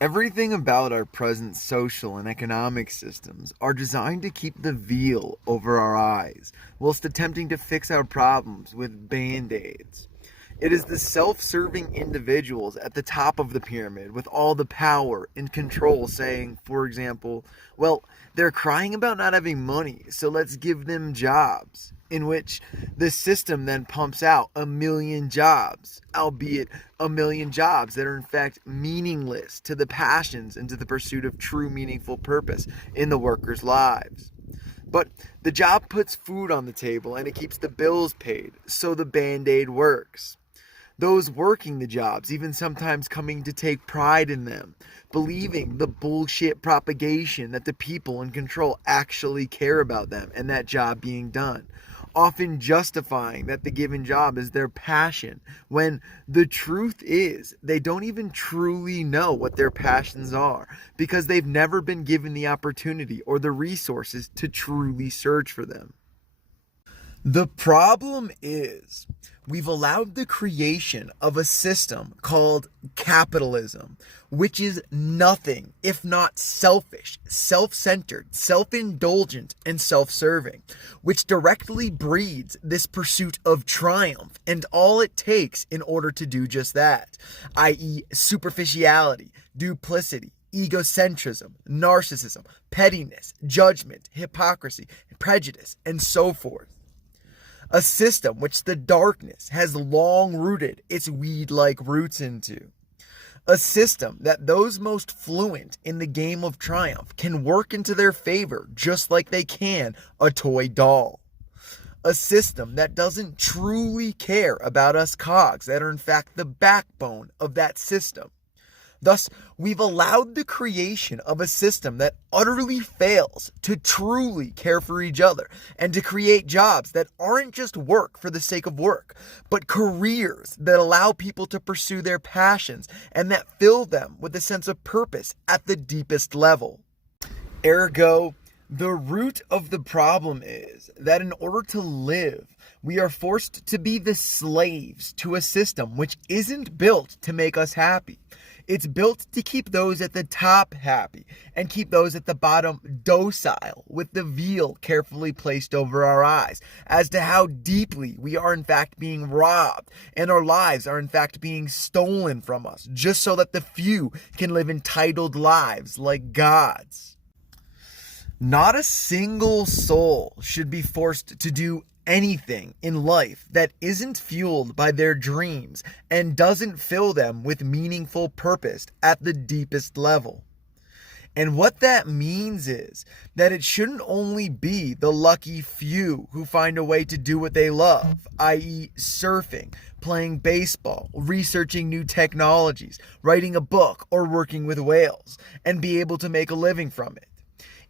Everything about our present social and economic systems are designed to keep the veil over our eyes, whilst attempting to fix our problems with Bandaids. It is the self-serving individuals at the top of the pyramid with all the power and control saying, for example, well, they're crying about not having money, so let's give them jobs. In which the system then pumps out 1,000,000 jobs, albeit 1,000,000 jobs that are in fact meaningless to the passions and to the pursuit of true meaningful purpose in the workers' lives. But the job puts food on the table and it keeps the bills paid, so the Band-Aid works. Those working the jobs even sometimes coming to take pride in them, believing the bullshit propagation that the people in control actually care about them and that job being done, often justifying that the given job is their passion, when the truth is they don't even truly know what their passions are because they've never been given the opportunity or the resources to truly search for them. The problem is we've allowed the creation of a system called capitalism, which is nothing if not selfish, self-centered, self-indulgent, and self-serving, which directly breeds this pursuit of triumph and all it takes in order to do just that, i.e. superficiality, duplicity, egocentrism, narcissism, pettiness, judgment, hypocrisy, prejudice, and so forth. A system which the darkness has long rooted its weed-like roots into. A system that those most fluent in the game of triumph can work into their favor just like they can a toy doll. A system that doesn't truly care about us cogs that are in fact the backbone of that system. Thus, we've allowed the creation of a system that utterly fails to truly care for each other and to create jobs that aren't just work for the sake of work, but careers that allow people to pursue their passions and that fill them with a sense of purpose at the deepest level. Ergo, the root of the problem is that in order to live, we are forced to be the slaves to a system which isn't built to make us happy. It's built to keep those at the top happy and keep those at the bottom docile, with the veil carefully placed over our eyes as to how deeply we are in fact being robbed and our lives are in fact being stolen from us, just so that the few can live entitled lives like gods. Not a single soul should be forced to do anything in life that isn't fueled by their dreams and doesn't fill them with meaningful purpose at the deepest level. And what that means is that it shouldn't only be the lucky few who find a way to do what they love, i.e. surfing, playing baseball, researching new technologies, writing a book, or working with whales, and be able to make a living from it.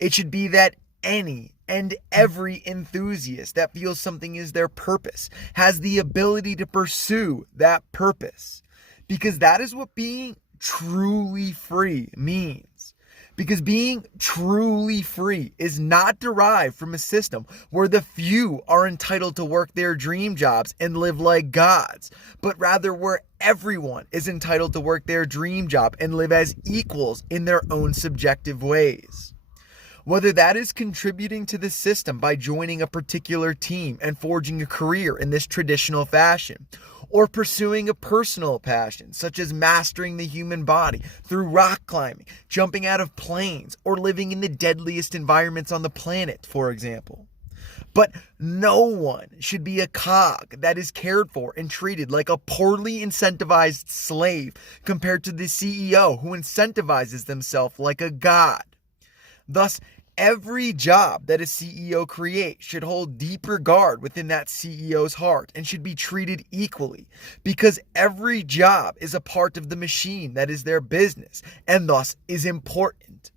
It should be that any and every enthusiast that feels something is their purpose has the ability to pursue that purpose. Because that is what being truly free means. Because being truly free is not derived from a system where the few are entitled to work their dream jobs and live like gods, but rather where everyone is entitled to work their dream job and live as equals in their own subjective ways. Whether that is contributing to the system by joining a particular team and forging a career in this traditional fashion, or pursuing a personal passion such as mastering the human body through rock climbing, jumping out of planes, or living in the deadliest environments on the planet, for example. But no one should be a cog that is cared for and treated like a poorly incentivized slave compared to the CEO who incentivizes themselves like a god. Thus, every job that a CEO creates should hold deep regard within that CEO's heart and should be treated equally, because every job is a part of the machine that is their business and thus is important,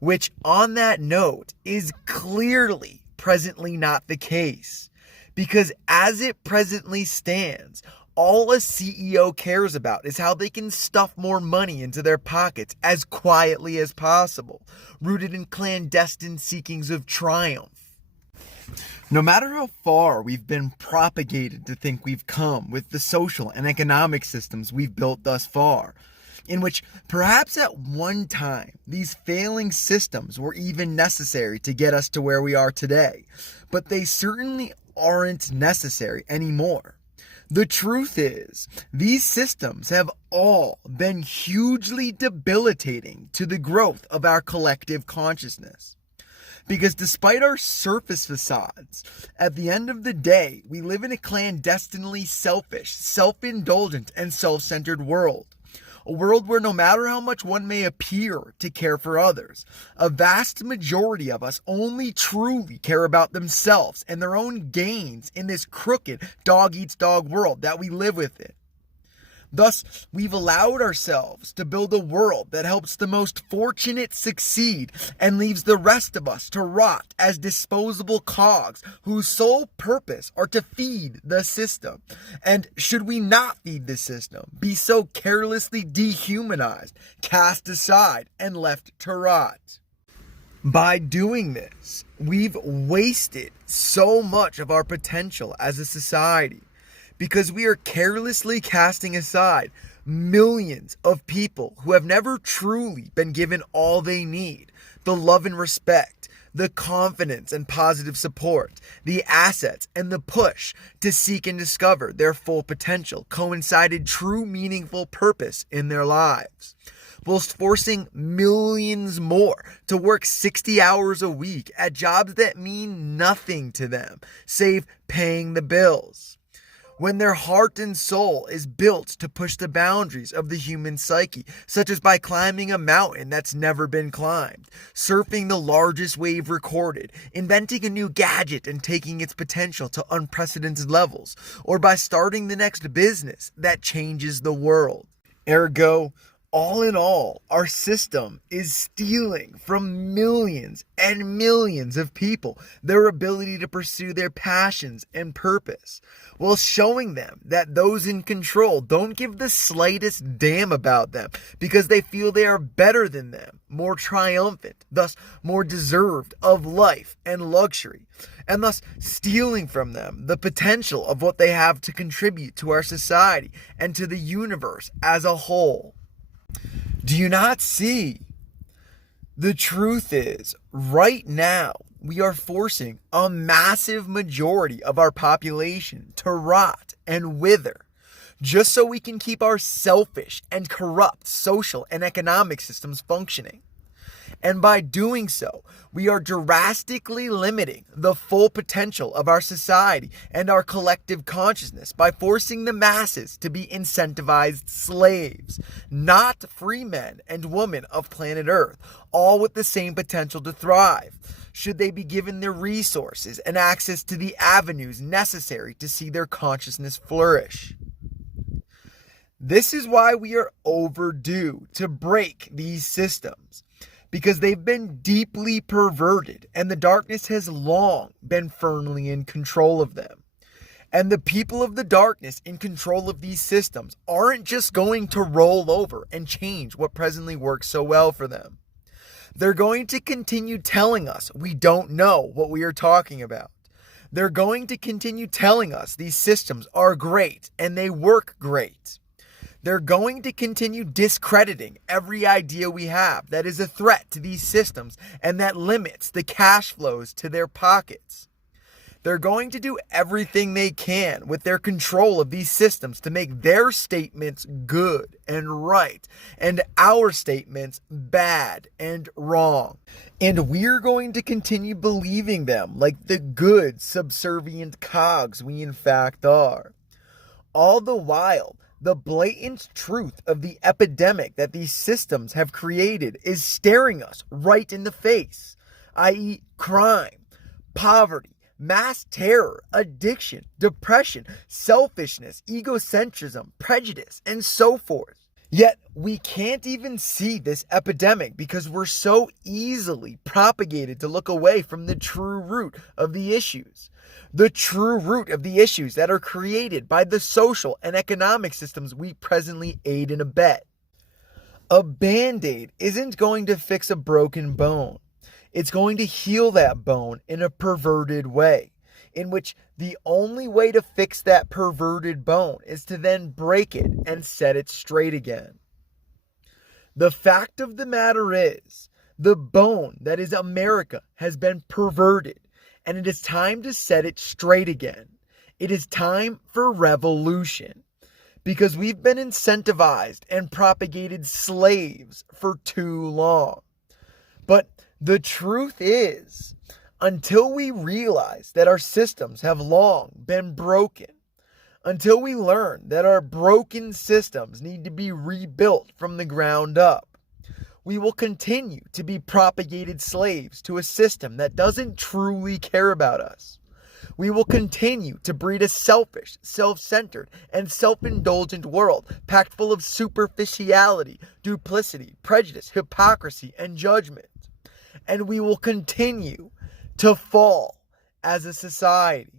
which on that note is clearly presently not the case, because as it presently stands, all a CEO cares about is how they can stuff more money into their pockets as quietly as possible, rooted in clandestine seekings of triumph. No matter how far we've been propagated to think we've come with the social and economic systems we've built thus far, in which perhaps at one time these failing systems were even necessary to get us to where we are today, but they certainly aren't necessary anymore. The truth is, these systems have all been hugely debilitating to the growth of our collective consciousness. Because despite our surface facades, at the end of the day, we live in a clandestinely selfish, self-indulgent, and self-centered world. A world where no matter how much one may appear to care for others, a vast majority of us only truly care about themselves and their own gains in this crooked, dog-eats-dog world that we live within. Thus, we've allowed ourselves to build a world that helps the most fortunate succeed and leaves the rest of us to rot as disposable cogs whose sole purpose are to feed the system. And should we not feed the system, be so carelessly dehumanized, cast aside, and left to rot? By doing this, we've wasted so much of our potential as a society, because we are carelessly casting aside millions of people who have never truly been given all they need: the love and respect, the confidence and positive support, the assets and the push to seek and discover their full potential, coincided true meaningful purpose in their lives, whilst forcing millions more to work 60 hours a week at jobs that mean nothing to them, save paying the bills, when their heart and soul is built to push the boundaries of the human psyche, such as by climbing a mountain that's never been climbed, surfing the largest wave recorded, inventing a new gadget and taking its potential to unprecedented levels, or by starting the next business that changes the world. Ergo, all in all, our system is stealing from millions and millions of people their ability to pursue their passions and purpose, while showing them that those in control don't give the slightest damn about them because they feel they are better than them, more triumphant, thus more deserved of life and luxury, and thus stealing from them the potential of what they have to contribute to our society and to the universe as a whole. Do you not see? The truth is, right now, we are forcing a massive majority of our population to rot and wither, just so we can keep our selfish and corrupt social and economic systems functioning. And by doing so, we are drastically limiting the full potential of our society and our collective consciousness by forcing the masses to be incentivized slaves, not free men and women of planet Earth, all with the same potential to thrive, should they be given the resources and access to the avenues necessary to see their consciousness flourish. This is why we are overdue to break these systems, because they've been deeply perverted and the darkness has long been firmly in control of them. And the people of the darkness in control of these systems aren't just going to roll over and change what presently works so well for them. They're going to continue telling us we don't know what we are talking about. They're going to continue telling us these systems are great and they work great. They're going to continue discrediting every idea we have that is a threat to these systems and that limits the cash flows to their pockets. They're going to do everything they can with their control of these systems to make their statements good and right and our statements bad and wrong. And we're going to continue believing them like the good, subservient cogs we in fact are. All the while, the blatant truth of the epidemic that these systems have created is staring us right in the face, i.e., crime, poverty, mass terror, addiction, depression, selfishness, egocentrism, prejudice, and so forth. Yet, we can't even see this epidemic because we're so easily propagated to look away from the true root of the issues. The true root of the issues that are created by the social and economic systems we presently aid and abet. A Band-Aid isn't going to fix a broken bone. It's going to heal that bone in a perverted way, in which the only way to fix that perverted bone is to then break it and set it straight again. The fact of the matter is, the bone that is America has been perverted, and it is time to set it straight again. It is time for revolution, because we've been incentivized and propagated slaves for too long. But the truth is, until we realize that our systems have long been broken, until we learn that our broken systems need to be rebuilt from the ground up, we will continue to be propagated slaves to a system that doesn't truly care about us. We will continue to breed a selfish, self-centered, and self-indulgent world packed full of superficiality, duplicity, prejudice, hypocrisy, and judgment. And we will continue to fall as a society.